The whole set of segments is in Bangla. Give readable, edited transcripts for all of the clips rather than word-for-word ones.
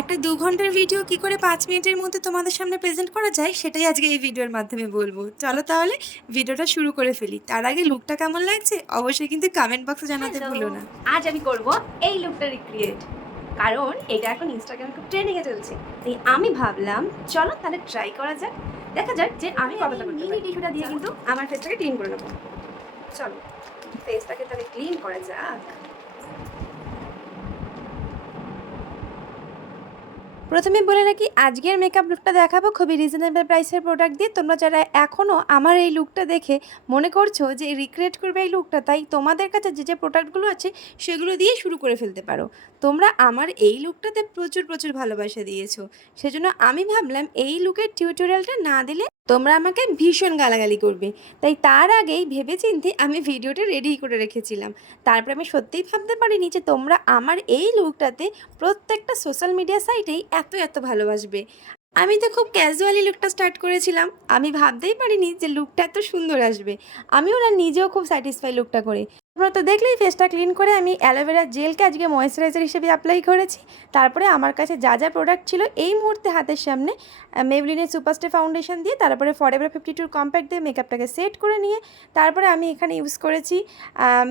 একটা ২ ঘন্টার ভিডিও কি করে ৫ মিনিটের মধ্যে তোমাদের সামনে প্রেজেন্ট করা যায় সেটাই আজকে এই ভিডিওর মাধ্যমে বলবো। চলো তাহলে ভিডিওটা শুরু করে ফেলি। তার আগে লুকটা কেমন লাগছে অবশ্যই কিন্তু কমেন্ট বক্সে জানাতে ভুলো না। আজ আমি করব এই লুকটা রিক্রিয়েট, কারণ এটা এখন ইনস্টাগ্রামে খুব ট্রেন্ডিংয়ে চলছে। তাই আমি ভাবলাম চলো তাহলে ট্রাই করা যাক, দেখা যাক যে আমি কতটা করতে পারি। টিস্যুটা দিয়ে কিন্তু আমার ফেসটাকে ক্লিন করে নেবো। চলো ফেসটাকে তাহলে ক্লিন করা যাক। প্রথমে বলে রাখি, আজকের মেকআপ লুকটা দেখাবো খুবই রিজনেবল প্রাইসের প্রোডাক্ট দিয়ে। তোমরা যারা এখনও আমার এই লুকটা দেখে মনে করছো যে রিক্রিয়েট করবে এই লুকটা, তাই তোমাদের কাছে যে যে প্রোডাক্টগুলো আছে সেগুলো দিয়ে শুরু করে ফেলতে পারো। তোমরা আমার এই লুকটাতে প্রচুর প্রচুর ভালোবাসা দিয়েছো, সেজন্য আমি ভাবলাম এই লুকের টিউটোরিয়ালটা না দিলে তোমরা আমাকে ভীষণ গালাগালি করবে। তাই তার আগেই ভেবেচিন্তে আমি ভিডিওটা রেডি করে রেখেছিলাম। তারপরে আমি সত্যিই ভাবতে পারিনি যে তোমরা আমার এই লুকটাতে প্রত্যেকটা সোশ্যাল মিডিয়া সাইটেই এত এত ভালোবাসবে। আমি তো খুব ক্যাজুয়ালি লুকটা স্টার্ট করেছিলাম, আমি ভাবতেই পারিনি যে লুকটা এত সুন্দর আসবে। আমিও না নিজেও খুব স্যাটিসফাই লুকটা করে। তোমরা তো দেখলেই ফেসটা ক্লিন করে আমি অ্যালোভেরা জেলকে আজকে ময়েশ্চারাইজার হিসেবে অ্যাপ্লাই করেছি। তারপরে আমার কাছে যা যা প্রোডাক্ট ছিল এই মুহূর্তে হাতের সামনে, মেবলিনের সুপারস্টে ফাউন্ডেশন দিয়ে, তারপরে ফরএভার 52 কম্প্যাক্ট দিয়ে মেকআপটাকে সেট করে নিয়ে তারপরে আমি এখানে ইউজ করেছি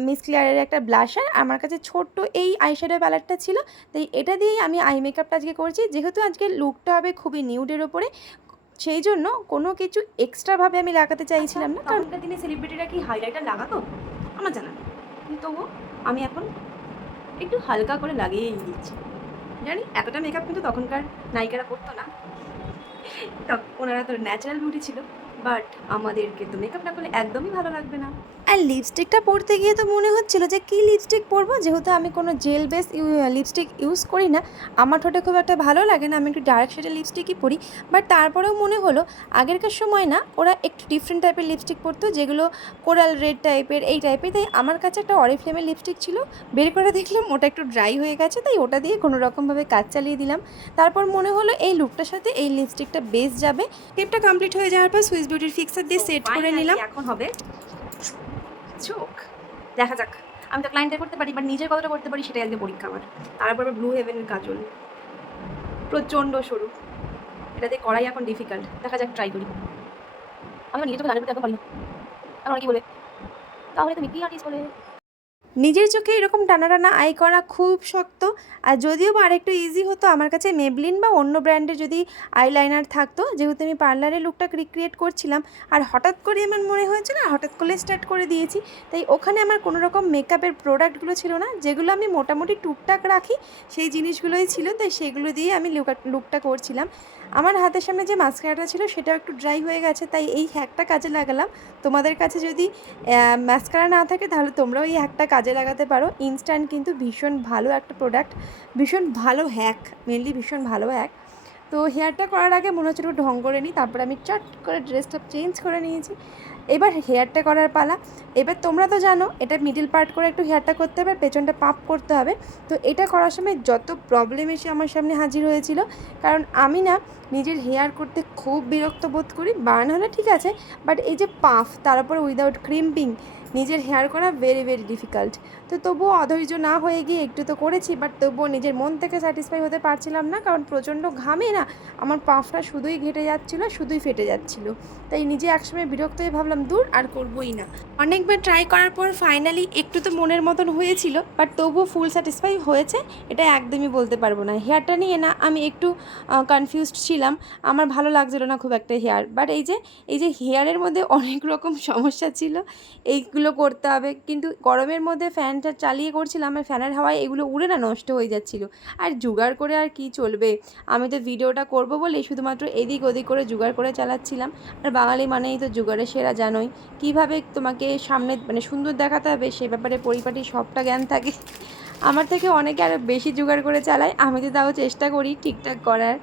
মিস ক্লিয়ারের একটা ব্লাশার। আমার কাছে ছোট্ট এই আইশ্যাডো প্যালেটটা ছিল, তাই এটা দিয়েই আমি আই মেকআপটা আজকে করছি। যেহেতু আজকে লুকটা হবে খুবই নিউডের ওপরে, সেই জন্য কোনো কিছু এক্সট্রাভাবে আমি লাগাতে চাইছিলাম না। কারণ তখনকার দিনে সেলিব্রিটিরা কি হাইলাইটার লাগাতো আমার জানা নেই, কিন্তু আমি এখন একটু হালকা করে লাগিয়েই দিচ্ছি। জানি এতটা মেকআপ কিন্তু তখনকার নায়িকারা করতো না, ওনারা তো ন্যাচারাল বিউটি ছিল। বাট আমাদেরকে তো মেকআপ না করলে একদমই ভালো লাগবে না। আর লিপস্টিকটা পরতে গিয়ে তো মনে হচ্ছিল যে কী লিপস্টিক পরবো, যেহেতু আমি কোনো জেল বেস লিপস্টিক ইউজ করি না, আমার ঠোঁটে খুব একটা ভালো লাগে না, আমি একটু ডার্ক শেডের লিপস্টিকই পরি। বাট তারপরেও মনে হলো আগেরকার সময় না ওরা একটু ডিফারেন্ট টাইপের লিপস্টিক পরতো, যেগুলো কোরাল রেড টাইপের এই টাইপের। তাই আমার কাছে একটা অরিফ্লেমের লিপস্টিক ছিল, বের করে দেখলাম ওটা একটু ড্রাই হয়ে গেছে, তাই ওটা দিয়ে কোনো রকমভাবে কাজ চালিয়ে দিলাম। তারপর মনে হলো এই লুকটার সাথে এই লিপস্টিকটা বেস যাবে। টিপটা কমপ্লিট হয়ে যাওয়ার পর সুইস বিউটির ফিক্সার দিয়ে সেট করে নিলাম। এখন হবে চোখ, দেখা যাক। আমি তো ক্লায়েন্টের করতে পারি, বাট নিজের কতটা করতে পারি সেটাই আজকে পরীক্ষা আমার। তারপর ব্লু হেভেনের কাজল প্রচণ্ড সরু, এটা দিয়ে করাই এখন ডিফিকাল্ট। দেখা যাক, ট্রাই করি। আমি নিজের চোখে জানতে এখন পারি না, এখন কি বলে তাহলে তুমি কি আর্টিস্ট বলে। নিজের চোখে এরকম টানা টানা আই করা খুব শক্ত। আর যদিও বা আরেকটু ইজি হতো আমার কাছে মেবলিন বা অন্য ব্র্যান্ডের যদি আইলাইনার থাকতো, যেহেতু আমি পার্লারে লুকটা রিক্রিয়েট করছিলাম আর হঠাৎ করে আমার মনে হয়েছিল আর হঠাৎ করে স্টার্ট করে দিয়েছি। তাই ওখানে আমার কোনো রকম মেকআপের প্রোডাক্টগুলো ছিল না, যেগুলো আমি মোটামুটি টুকটাক রাখি সেই জিনিসগুলোই ছিল। তাই সেগুলো দিয়ে আমি লুকটা করছিলাম। আমার হাতের সামনে যে মাস্কারাটা ছিল সেটাও একটু ড্রাই হয়ে গেছে, তাই এই হ্যাকটা কাজে লাগালাম। তোমাদের কাছে যদি মাস্কারা না থাকে তাহলে তোমরাও এই হ্যাকটা কাজে লাগাতে পারো। ইনস্ট্যান্ট কিন্তু ভীষণ ভালো একটা প্রোডাক্ট, ভীষণ ভালো হ্যাক, মেনলি ভীষণ ভালো হ্যাক। তো হেয়ারটা করার আগে মনে হচ্ছিল একটু ঢং করে নিই, তারপরে আমি চট করে ড্রেসটা চেঞ্জ করে নিয়েছি। এবার হেয়ারটা করার পালা। এবার তোমরা তো জানো এটা মিডল পার্ট করে একটু হেয়ারটা করতে হবে, পেছনটা পাম্প করতে হবে। তো এটা করার সময় যত প্রবলেম এসে আমার সামনে হাজির হয়েছিল, কারণ আমি না নিজের হেয়ার করতে খুব বিরক্ত বোধ করি। বার্ন হলে ঠিক আছে, বাট এই যে পাফ তার উপরে উইদাউট ক্রিম্পিং নিজের হেয়ার করা ভেরি ভেরি ডিফিকাল্ট। তো তবুও অধৈর্য না হয়ে গিয়ে একটু তো করেছি, বাট তবুও নিজের মন থেকে স্যাটিসফাই হতে পারছিলাম না, কারণ প্রচণ্ড ঘামে না আমার পাফটা শুধুই ঘেটে যাচ্ছিলো, শুধুই ফেটে যাচ্ছিলো। তাই নিজে একসময় বিরক্ত হয়ে ভাবলাম দূর আর করবোই না। অনেকবার ট্রাই করার পর ফাইনালি একটু তো মনের মতন হয়েছিল, বাট তবুও ফুল স্যাটিসফাই হয়েছে এটা একদমই বলতে পারবো না। হেয়ারটা নিয়ে না আমি একটু কনফিউজড ছিলাম, আমার ভালো লাগছিলো না খুব একটা হেয়ার। বাট এই যে হেয়ারের মধ্যে অনেক রকম সমস্যা ছিল, এইগুলো করতে হবে। কিন্তু গরমের মধ্যে ফ্যানটা চালিয়ে করছিলাম, আর ফ্যানের হাওয়ায় এগুলো উড়ে না নষ্ট হয়ে যাচ্ছিলো। আর জোগাড় করে আর কি চলবে, আমি তো ভিডিওটা করব বলে শুধুমাত্র এদিক ওদিক করে জোগাড় করে চালাচ্ছিলাম। আর বাঙালি মানেই তো জোগাড়ে সেরা, জানোই কীভাবে তোমাকে সামনে মানে সুন্দর দেখাতে হবে সে ব্যাপারে পরিপাটি সবটা জ্ঞান থাকে। আমার থেকে অনেকে আরও বেশি জোগাড় করে চালায়, আমি তো তাও চেষ্টা করি ঠিকঠাক করার।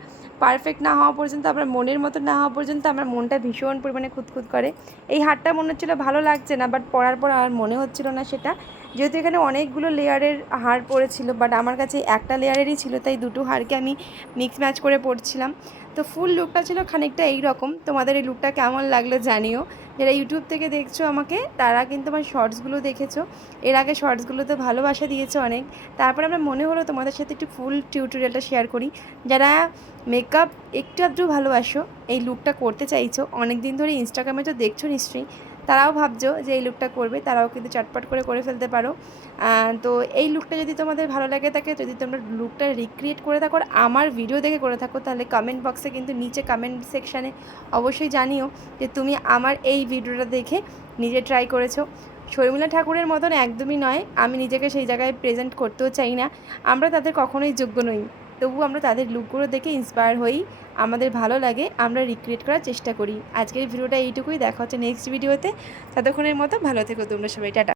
পারফেক্ট না হওয়া পর্যন্ত, আমার মনের মতো না হওয়া পর্যন্ত আমার মনটা ভীষণ পরিমাণে খুঁতখুত করে। এই হারটা মনে হচ্ছিলো ভালো লাগছে না, বাট পরার পর আর মনে হচ্ছিলো না সেটা। যেহেতু এখানে অনেকগুলো লেয়ারের হার পড়েছিল, বাট আমার কাছে একটা লেয়ারেরই ছিল, তাই দুটো হারকে আমি মিক্স ম্যাচ করে পরছিলাম। তো ফুল লুকটা ছিল খানিকটা এই রকম। তোমাদের এই লুকটা কেমন লাগলো জানিও। যারা ইউটিউব থেকে দেখছো আমাকে, তারা কিন্তু আমার শর্টসগুলো দেখেছো, এর আগে শর্টসগুলোতে ভালোবাসা দিয়েছো অনেক। তারপর আমার মনে হলো তোমাদের সাথে একটু ফুল টিউটোরিয়ালটা শেয়ার করি। যারা মেকআপ একটু আধটু ভালোবাসো, এই লুকটা করতে চাইছো, অনেক দিন ধরে ইনস্টাগ্রামে তো দেখছো নিশ্চয়ই, তারাও ভাবছো যে এই লুকটা করবে, তারাও কিন্তু চটপট করে ফেলতে পারো। তো এই লুকটা যদি তোমাদের ভালো লাগে থাকে, যদি তোমরা লুকটা রিক্রিয়েট করে থাকো আর আমার ভিডিও দেখে করে থাকো, তাহলে কমেন্ট বক্সে কিন্তু নিচে কমেন্ট সেকশানে অবশ্যই জানিও যে তুমি আমার এই ভিডিওটা দেখে নিজে ট্রাই করেছো। শর্মিলা ঠাকুরের মতন একদমই নয়, আমি নিজেকে সেই জায়গায় প্রেজেন্ট করতেও চাই না, আমরা তাদের কখনোই যোগ্য নই। তবু আমরা তাদের লুকগুলো দেখে ইন্সপায়ার হই, আমাদের ভালো লাগে, আমরা রিক্রিয়েট করার চেষ্টা করি। আজকের ভিডিওটা এইটুকুই, দেখা হচ্ছে নেক্সট ভিডিওতে। ততক্ষণের মতো ভালো থেকো তোমরা সবাই, টাটা।